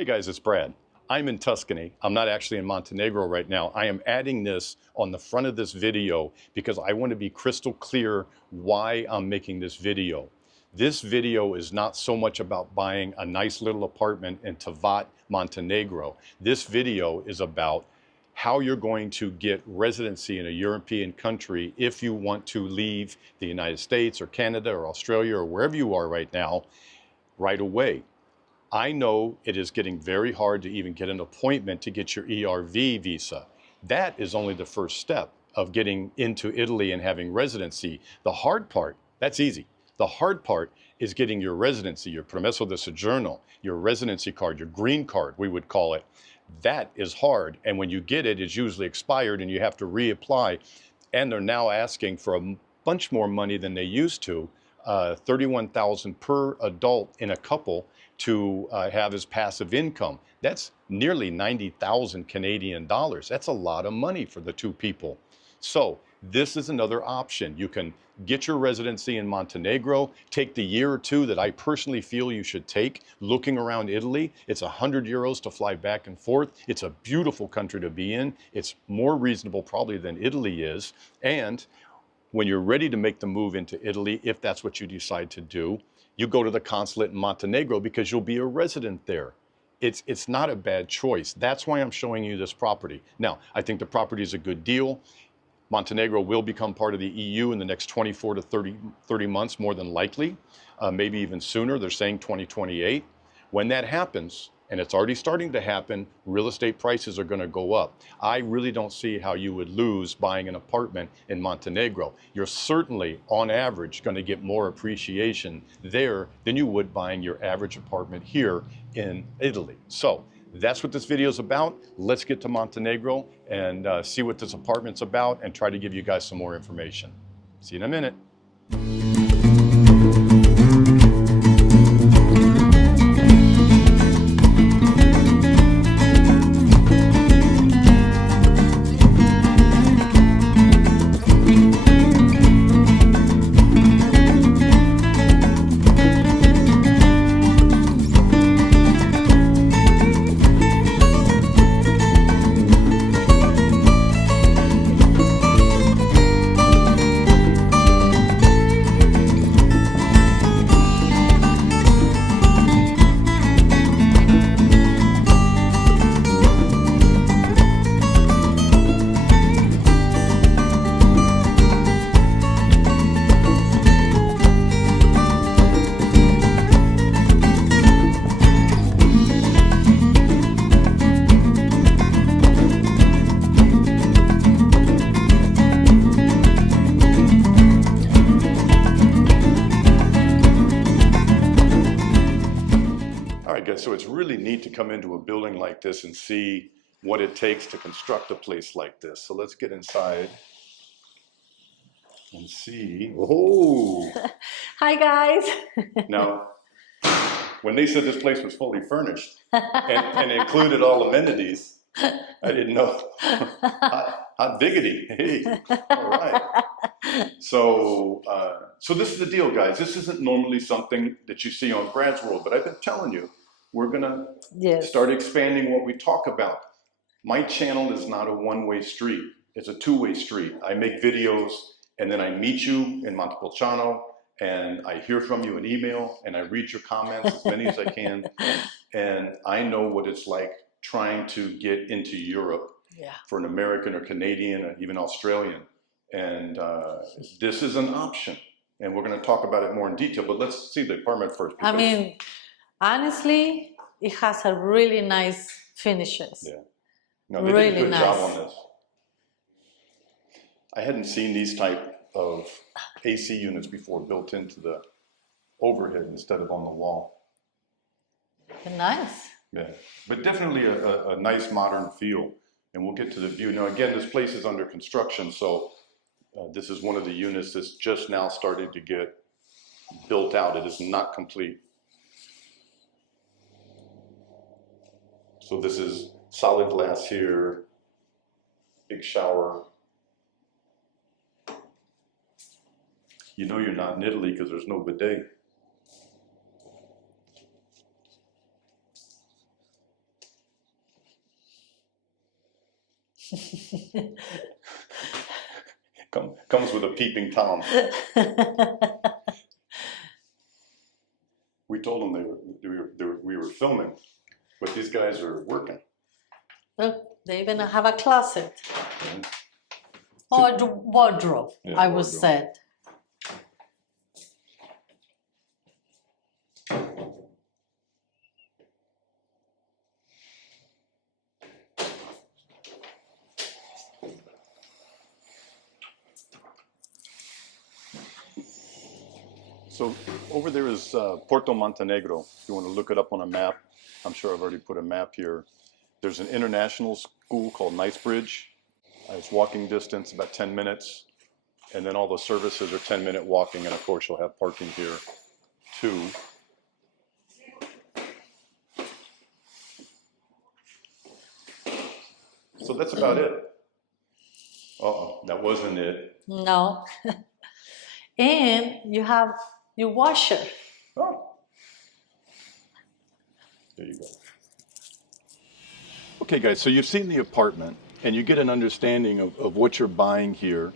Hey guys, it's Brad. I'm in Tuscany. I'm not actually in Montenegro right now. I am adding this on the front of this video because I want to be crystal clear why I'm making this video. This video is not so much about buying a nice little apartment in Tivat, Montenegro. This video is about how you're going to get residency in a European country if you want to leave the United States or Canada or Australia or wherever you are right now, right away. I know it is getting very hard to even get an appointment to get your ERV visa. That is only the first step of getting into Italy and having residency. The hard part, that's easy. The hard part is getting your residency, your permesso di soggiorno, your residency card, your green card, we would call it. That is hard. And when you get it, it's usually expired and you have to reapply. And they're now asking for a bunch more money than they used to, $31,000 per adult in a couple to have as passive income. That's nearly 90,000 Canadian dollars. That's a lot of money for the two people. So this is another option. You can get your residency in Montenegro, take the year or two that I personally feel you should take looking around Italy. It's 100 euros to fly back and forth. It's a beautiful country to be in. It's more reasonable probably than Italy is. And when you're ready to make the move into Italy, if that's what you decide to do, you go to the consulate in Montenegro because you'll be a resident there. It's not a bad choice. That's why I'm showing you this property. Now, I think the property is a good deal. Montenegro will become part of the EU in the next 24 to 30 months, more than likely, maybe even sooner. They're saying 2028. When that happens, and it's already starting to happen, real estate prices are going to go up. I really don't see how you would lose buying an apartment in Montenegro. You're certainly, on average, going to get more appreciation there than you would buying your average apartment here in Italy. So that's what this video is about. Let's get to Montenegro and see what this apartment's about and try to give you guys some more information. See you in a minute. So it's really neat to come into a building like this and see what it takes to construct a place like this. So let's get inside and see. Oh! Hi guys! Now, when they said this place was fully furnished and included all amenities, I didn't know. Hot diggity. Hey, all right. So this is the deal, guys. This isn't normally something that you see on Brad's World, but I've been telling you, we're gonna start expanding what we talk about. My channel is not a one-way street. It's a two-way street. I make videos and then I meet you in Montepulciano and I hear from you in email and I read your comments as many as I can. And I know what it's like trying to get into Europe for an American or Canadian or even Australian. And this is an option. And we're gonna talk about it more in detail, but let's see the apartment first. I mean, honestly, it has a really nice finishes. Yeah. No, they did a good job on this. I hadn't seen these type of AC units before built into the overhead instead of on the wall. Nice. Yeah, but definitely a nice modern feel. And we'll get to the view. Now again, this place is under construction, so this is one of the units that's just now starting to get built out. It is not complete. So this is solid glass here, big shower. You know you're not in Italy because there's no bidet. Comes with a peeping Tom. We told them we were filming, but these guys are working. Look, they even have a closet. Or the wardrobe, Yeah, I would say. So over there is Porto Montenegro. If you want to look it up on a map, I'm sure I've already put a map here. There's an international school called Knightsbridge. It's walking distance, about 10 minutes. And then all the services are 10-minute walking. And of course, you'll have parking here too. So that's about it. Uh-oh, that wasn't it. No. And you have your washer. Oh. There you go. Okay, guys, so you've seen the apartment, and you get an understanding of what you're buying here.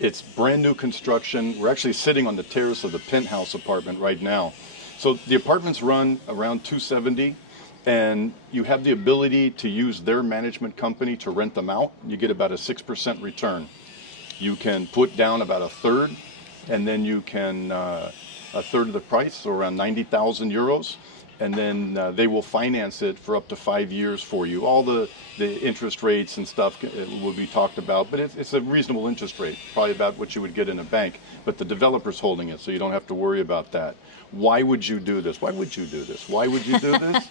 It's brand new construction. We're actually sitting on the terrace of the penthouse apartment right now. So the apartments run around 270, and you have the ability to use their management company to rent them out. You get about a 6% return. You can put down about a third, and then you can a third of the price, so around 90,000 euros. And then they will finance it for up to 5 years for you. All the interest rates and stuff will be talked about, but it's a reasonable interest rate, probably about what you would get in a bank. But the developer's holding it, so you don't have to worry about that. Why would you do this? Why would you do this? Why would you do this?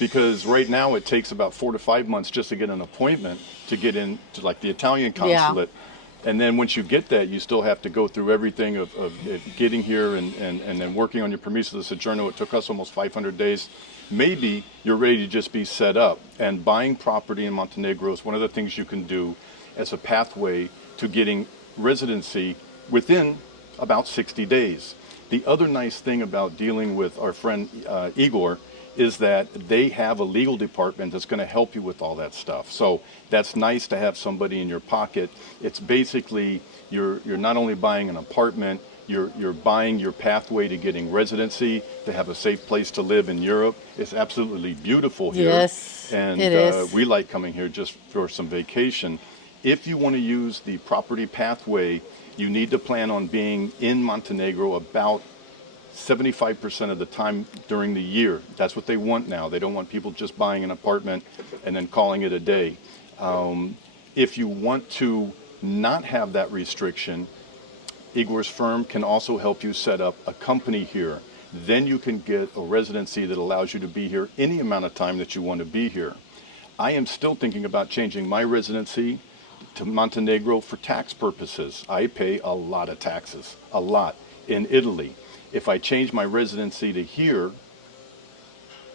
Because right now it takes about 4 to 5 months just to get an appointment to get into like the Italian consulate. Yeah. And then once you get that, you still have to go through everything of getting here and then working on your permesso di soggiorno. It took us almost 500 days. Maybe you're ready to just be set up. And buying property in Montenegro is one of the things you can do as a pathway to getting residency within about 60 days. The other nice thing about dealing with our friend Igor is that they have a legal department that's going to help you with all that stuff. So that's nice to have somebody in your pocket. It's basically you're not only buying an apartment, you're buying your pathway to getting residency, to have a safe place to live in Europe. It's absolutely beautiful here. Yes, and it is. We like coming here just for some vacation. If you want to use the property pathway, you need to plan on being in Montenegro about 75% of the time during the year. That's what they want now. They don't want people just buying an apartment and then calling it a day. If you want to not have that restriction, Igor's firm can also help you set up a company here. Then you can get a residency that allows you to be here any amount of time that you want to be here. I am still thinking about changing my residency to Montenegro for tax purposes. I pay a lot of taxes, a lot, in Italy. If I change my residency to here,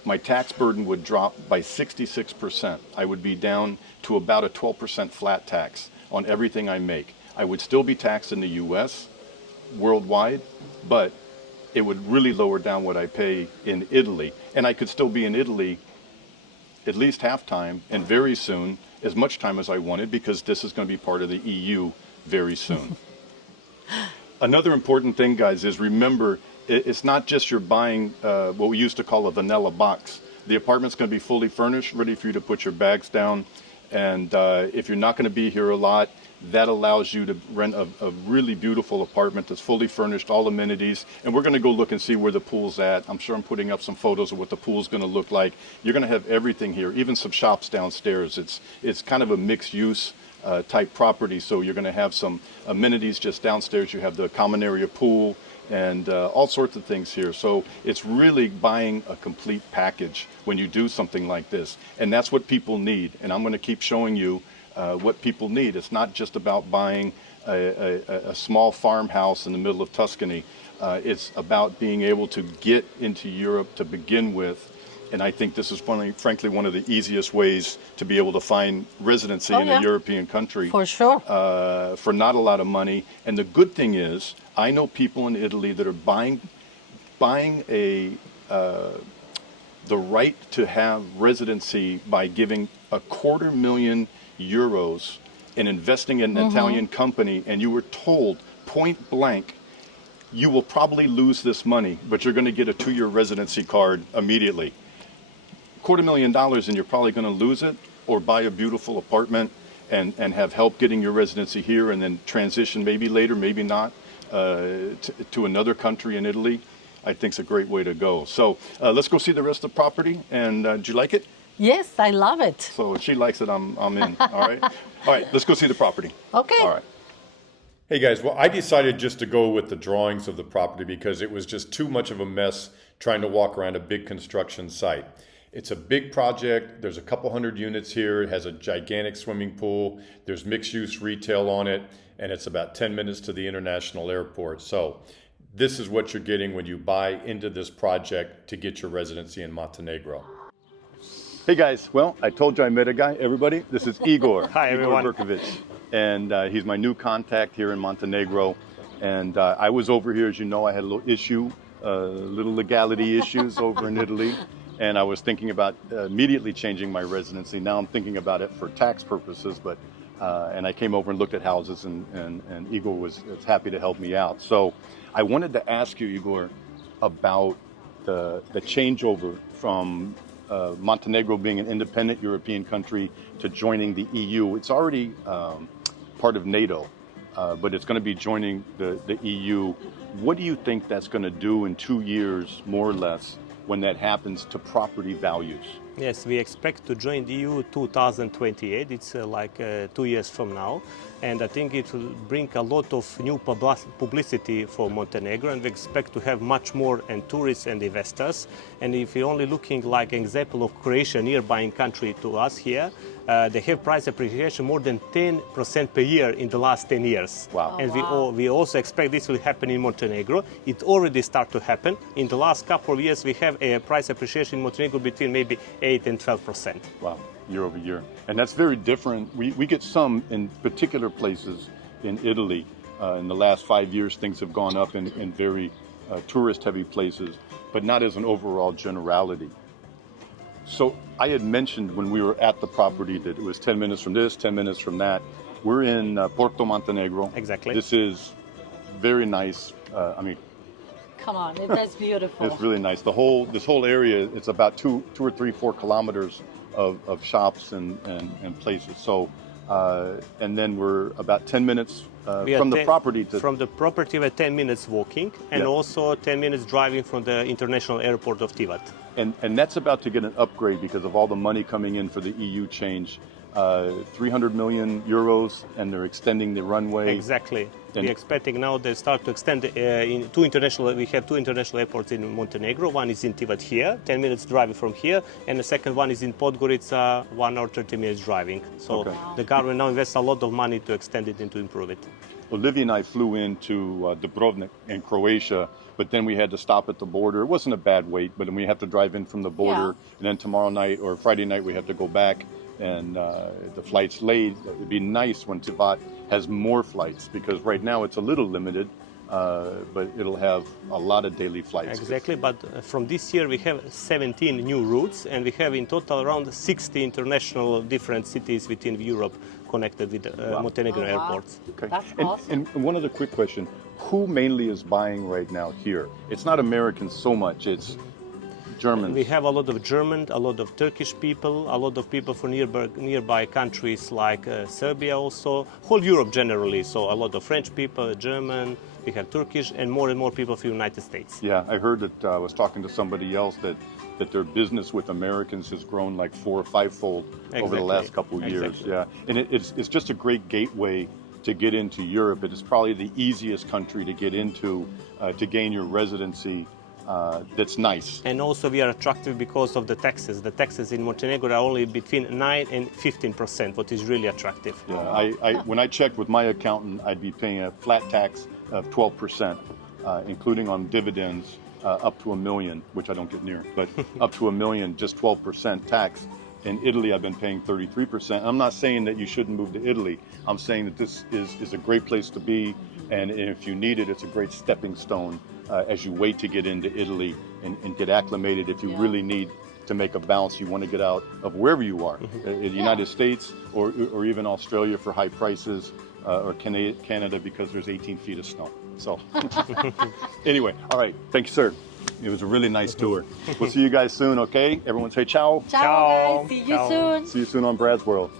my tax burden would drop by 66%. I would be down to about a 12% flat tax on everything I make. I would still be taxed in the US, worldwide, but it would really lower down what I pay in Italy. And I could still be in Italy at least half time, and very soon, as much time as I wanted, because this is going to be part of the EU very soon. Another important thing, guys, is remember, it's not just you're buying what we used to call a vanilla box. The apartment's going to be fully furnished, ready for you to put your bags down. And if you're not going to be here a lot, that allows you to rent a really beautiful apartment that's fully furnished, all amenities. And we're going to go look and see where the pool's at. I'm sure I'm putting up some photos of what the pool's going to look like. You're going to have everything here, even some shops downstairs. It's kind of a mixed use type property, so you're going to have some amenities just downstairs. You have the common area pool and all sorts of things here. So it's really buying a complete package when you do something like this, and that's what people need. And I'm going to keep showing you what people need. It's not just about buying a small farmhouse in the middle of Tuscany. It's about being able to get into Europe to begin with. And I think this is frankly one of the easiest ways to be able to find residency in a European country. For sure. For not a lot of money. And the good thing is, I know people in Italy that are buying the right to have residency by giving $250,000 euros and investing in an Italian company, and you were told point blank, you will probably lose this money, but you're going to get a 2-year residency card immediately. $250,000 and you're probably going to lose it, or buy a beautiful apartment and have help getting your residency here and then transition maybe later, maybe not, to another country in Italy. I think it's a great way to go. So let's go see the rest of the property. And do you like it? Yes, I love it. So if she likes it, I'm in. All right. All right. Let's go see the property. Okay. All right. Hey guys, well, I decided just to go with the drawings of the property because it was just too much of a mess trying to walk around a big construction site. It's a big project. There's a couple hundred units here. It has a gigantic swimming pool. There's mixed-use retail on it, and it's about 10 minutes to the international airport. So this is what you're getting when you buy into this project to get your residency in Montenegro. Hey guys, well, I told you I met a guy. Everybody, this is Igor. Hi, everyone. Igor.brkovic. And he's my new contact here in Montenegro. And I was over here, as you know, I had a little issue, little legality issues over in Italy. And I was thinking about immediately changing my residency. Now I'm thinking about it for tax purposes, but and I came over and looked at houses, and Igor was happy to help me out. So I wanted to ask you, Igor, about the changeover from Montenegro being an independent European country to joining the EU. It's already part of NATO, but it's going to be joining the EU. What do you think that's going to do in 2 years, more or less, when that happens to property values? Yes, we expect to join the EU 2028. It's 2 years from now. And I think it will bring a lot of new publicity for Montenegro, and we expect to have much more tourists and investors. And if you're only looking like an example of Croatia, nearby country to us here, they have price appreciation more than 10% per year in the last 10 years. Wow. And we also expect this will happen in Montenegro. It already started to happen. In the last couple of years, we have a price appreciation in Montenegro between maybe 8 and 12%. Wow, year over year. And that's very different. We get some in particular places in Italy. In the last 5 years, things have gone up in very tourist-heavy places, but not as an overall generality. So I had mentioned when we were at the property that it was 10 minutes from this, 10 minutes from that. We're in Porto Montenegro. Exactly. This is very nice. Come on, that's beautiful. It's really nice. This whole area, it's about 2 or 3, 4 kilometers of shops and places. So, and then we're about 10 minutes from the property to... From the property, we're 10 minutes walking, and also 10 minutes driving from the international airport of Tivat. And that's about to get an upgrade because of all the money coming in for the EU change. 300 million euros, and they're extending the runway. Exactly. We're expecting now they start to extend we have 2 international airports in Montenegro. One is in Tivat here, 10 minutes driving from here, and the second one is in Podgorica, 1 hour 30 minutes driving. So the government now invests a lot of money to extend it and to improve it. Olivia and I flew into Dubrovnik in Croatia, but then we had to stop at the border. It wasn't a bad wait, but then we have to drive in from the border, and then tomorrow night or Friday night we have to go back. And the flight's late. It'd be nice when Tivat has more flights, because right now it's a little limited, but it'll have a lot of daily flights. Exactly, but from this year we have 17 new routes, and we have in total around 60 international different cities within Europe connected with Montenegro airports. Okay. That's awesome. And one other quick question. Who mainly is buying right now here? It's not Americans so much, it's Germans. We have a lot of German, a lot of Turkish people, a lot of people from nearby countries like Serbia also, whole Europe generally. So a lot of French people, German, we have Turkish, and more people from the United States. Yeah, I heard that, I was talking to somebody else that their business with Americans has grown like 4 or 5-fold over the last couple of years. Yeah, and it's just a great gateway to get into Europe. It is probably the easiest country to get into to gain your residency. That's nice. And also we are attractive because of the taxes. The taxes in Montenegro are only between 9 and 15%, what is really attractive. Yeah, when I checked with my accountant, I'd be paying a flat tax of 12%, including on dividends up to $1 million, which I don't get near, but up to $1 million, just 12% tax. In Italy, I've been paying 33%. I'm not saying that you shouldn't move to Italy. I'm saying that this is a great place to be, and if you need it, it's a great stepping stone as you wait to get into Italy and get acclimated if you really need to make a bounce. You want to get out of wherever you are, in the United States or even Australia for high prices, or Canada because there's 18 feet of snow. So anyway, all right. Thank you, sir. It was a really nice tour. We'll see you guys soon, okay? Everyone say ciao. Ciao, Ciao. guys. See you Ciao. soon. See you soon on Brad's World.